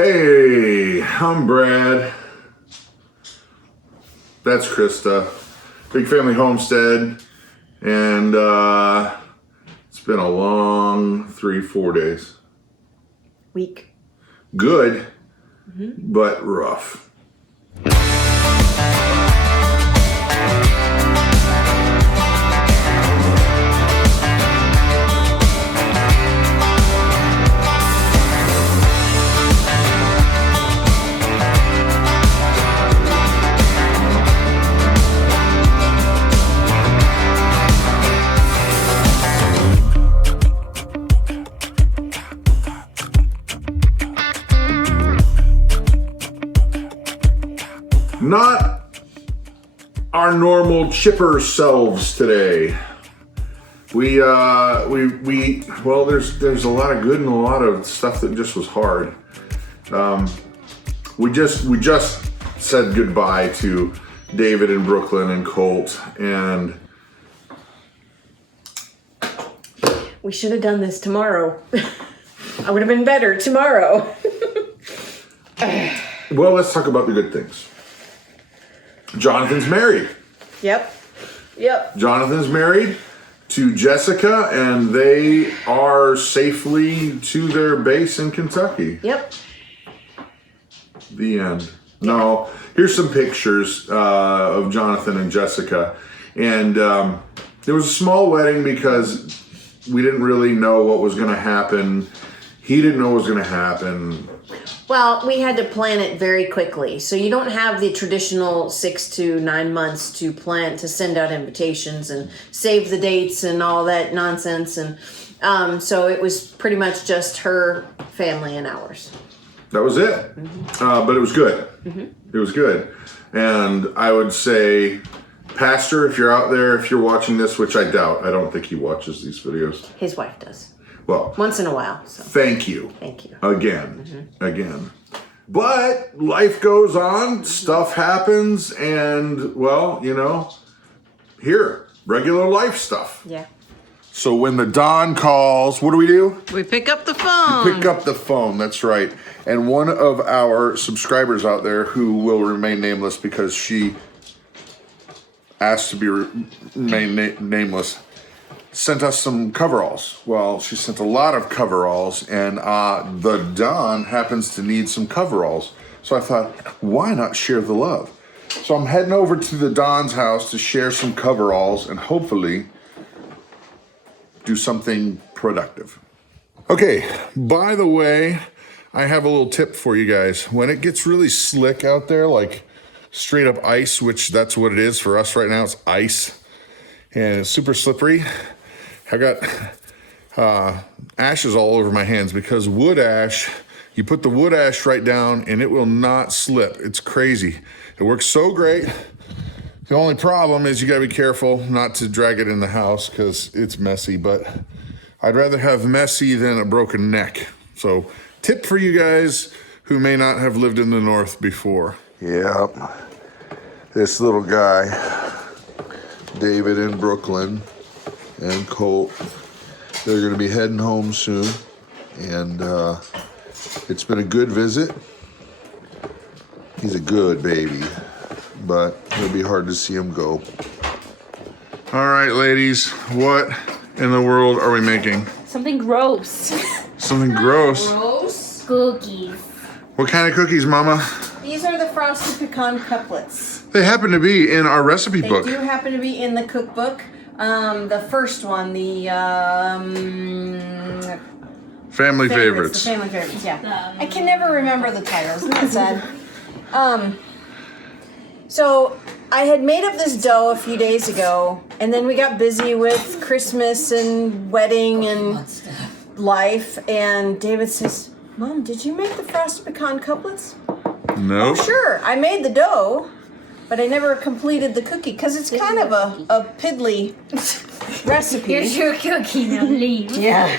Hey, I'm Brad. That's Christa. Big Family Homestead. And it's been a long 3-4 days. Week. Good, but rough. Not our normal chipper selves today. Well, there's a lot of good and a lot of stuff that just was hard. We just said goodbye to David in Brooklyn and Colt, and We should have done this tomorrow. I would have been better tomorrow. well, let's talk about the good things. Jonathan's married. Yep. Jonathan's married to Jessica, and they are safely to their base in Kentucky. Yep. The end. No, here's some pictures of Jonathan and Jessica. And there was a small wedding because we didn't really know what was going to happen. He didn't know what was going to happen. Well, we had to plan it very quickly. So you don't have the traditional 6 to 9 months to plan, to send out invitations and save the dates and all that nonsense. And so it was pretty much just her family and ours. That was it. But it was good. It was good. And I would say, Pastor, if you're out there, if you're watching this, which I doubt, I don't think he watches these videos. His wife does. Well, once in a while. So. Thank you. Thank you. Again. But life goes on, stuff happens, and, well, you know, regular life stuff. Yeah. So when the Dawn calls, what do? We pick up the phone. Pick up the phone, that's right. And one of our subscribers out there, who will remain nameless because she asked to be nameless, sent us some coveralls. Well, she sent a lot of coveralls, and the Dawn happens to need some coveralls. So I thought, why not share the love? So I'm heading over to the Dawn's house to share some coveralls and hopefully do something productive. Okay, by the way, I have a little tip for you guys. When it gets really slick out there, like straight up ice, which that's what it is for us right now, it's ice, and it's super slippery. I got ashes all over my hands because wood ash, you put the wood ash right down and it will not slip. It's crazy. It works so great. The only problem is you gotta be careful not to drag it in the house because it's messy, but I'd rather have messy than a broken neck. So tip for you guys who may not have lived in the North before. Yep, this little guy, David in Brooklyn, and Colt, they're going to be heading home soon, and it's been a good visit. He's a good baby, but it'll be hard to see him go. All right, ladies, what in the world are we making? Something gross. Something gross? Gross. Cookies. What kind of cookies, Mama? These are the frosted pecan couplets. They happen to be in our recipe They book. do happen to be in the cookbook. The first one, the Family favorites. The family favorites, yeah. I can never remember the titles. Isn't that sad? So I had made up this dough a few days ago, and then we got busy with Christmas and wedding and life. And David says, "Mom, did you make the frosted pecan couplets?" No. Oh, sure. I made the dough, but I never completed the cookie because it's kind of a piddly recipe. Here's your cookie, now leave. Yeah.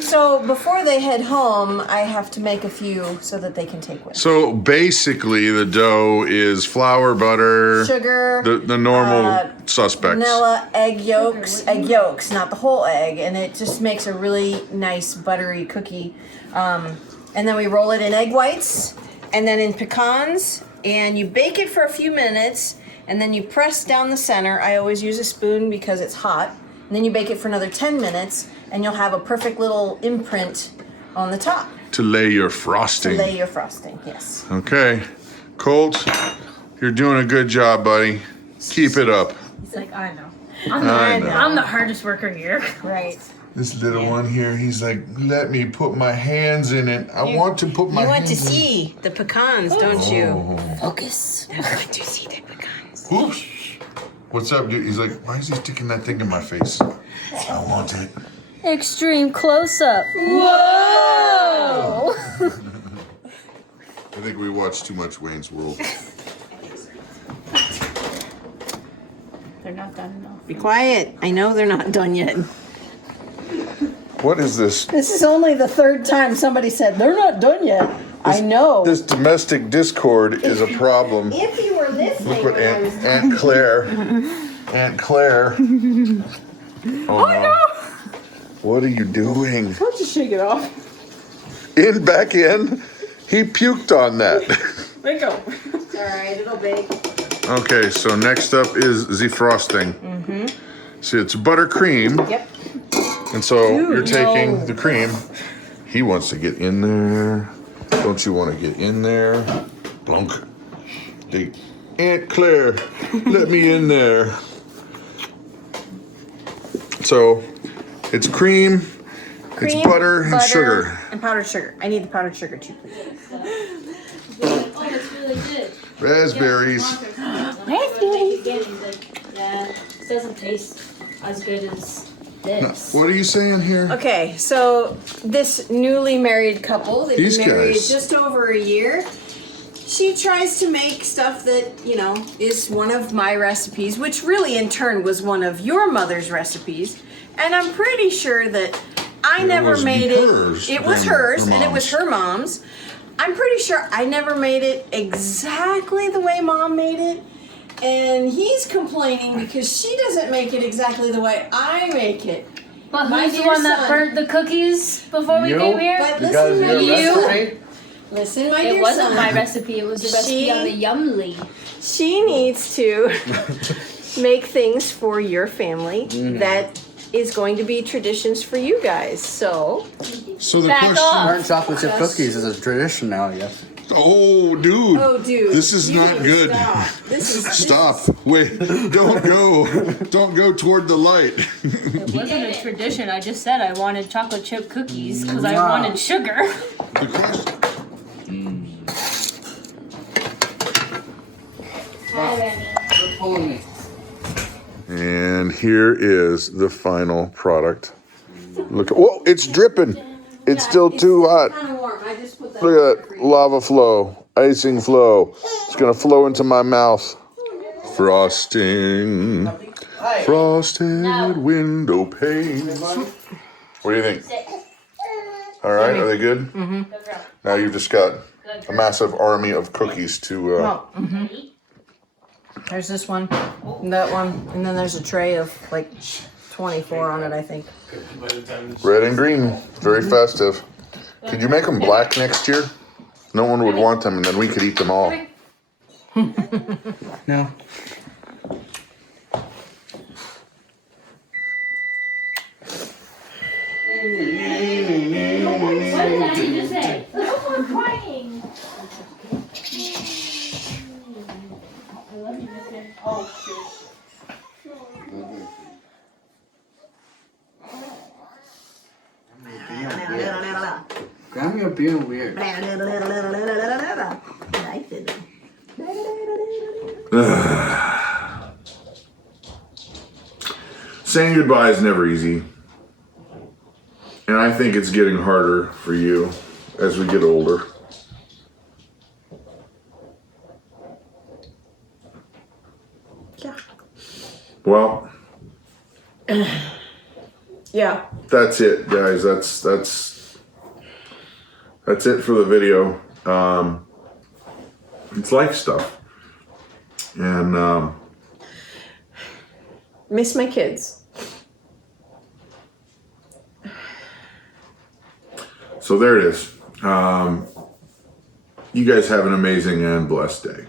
So before they head home, I have to make a few so that they can take with. So basically, the dough is flour, butter, Sugar, the normal suspects. vanilla, egg yolks, not the whole egg, and it just makes a really nice buttery cookie. And then we roll it in egg whites and then in pecans, and you bake it for a few minutes, and then you press down the center. I always use a spoon because it's hot. And then you bake it for another 10 minutes, and you'll have a perfect little imprint on the top. To lay your frosting. To lay your frosting, yes. Okay. Colt, you're doing a good job, buddy. Keep it up. He's like, I know. I know. I'm the hardest worker here. Right. This little one here, he's like, let me put my hands in it. I want to put my You want hands to see the pecans, don't you? Focus. I want to see the pecans. Oops. What's up, dude? He's like, why is he sticking that thing in my face? I want it. Extreme close-up. Whoa! I think we watched too much Wayne's World. They're not done enough. Be quiet. I know they're not done yet. What is this? This is only the third time somebody said they're not done yet. I know. This domestic discord is a problem. If you were listening Look what when I was Aunt Claire. Aunt Claire. Oh no. What are you doing? Don't you shake it off. Back in. He puked on that. Let go. It's all right. It'll bake. Okay, so next up is the frosting. See, it's buttercream. Yep. And so you're taking the cream. He wants to get in there. Don't you want to get in there? Blunk. Aunt Claire, let me in there. So it's cream, it's butter and sugar. And powdered sugar. I need the powdered sugar too, please. Oh, it's really good. Raspberries. Raspberries. Yeah, it doesn't taste as good as this. What are you saying here? Okay, so this newly married couple, they've These been married guys. just over a year. She tries to make stuff that, you know, is one of my recipes, which really in turn was one of your mother's recipes. And I'm pretty sure that I never made hers it. It was than hers, her and it was mom's. her mom's. I'm pretty sure I never made it exactly the way Mom made it. And he's complaining because she doesn't make it exactly the way I make it. But My who's the dear one that son. burnt the cookies before we You? came here? But Because listen, my your dear son. recipe? Listen, my It dear wasn't son. my recipe, it was the recipe on the Yumly. She needs to make things for your family that is going to be traditions for you guys. So, So the Back question. off. Burnt chocolate chip cookies is a tradition now, I guess. Oh, dude. oh, dude, This is you not need to good. Stop. This is Stop. Wait. Don't go. Don't go toward the light. It wasn't a tradition, I just said I wanted chocolate chip cookies because I Wow. wanted sugar. The question. Quit pulling me. And here is the final product. Look. Whoa! It's dripping. It's still too hot. kind of warm. I just put that. Look at that lava flow, icing flow. It's gonna flow into my mouth. Frosting, frosted window panes. What do you think? All right, are they good? Mm-hmm. Now you've just got a massive army of cookies to. There's this one, and that one, and then there's a tray of like 24 on it, I think. Red and green, very festive. Could you make them black next year? No one would want them, and then we could eat them all. No. What did Daddy just say? No more crying. I love you, Mister. Oh, shit. Grandma, you're being weird. Saying goodbye is never easy. And I think it's getting harder for you as we get older. Yeah. Well, Yeah. that's it, guys. That's it for the video. It's life stuff. And Miss my kids. so there it is. You guys have an amazing and blessed day.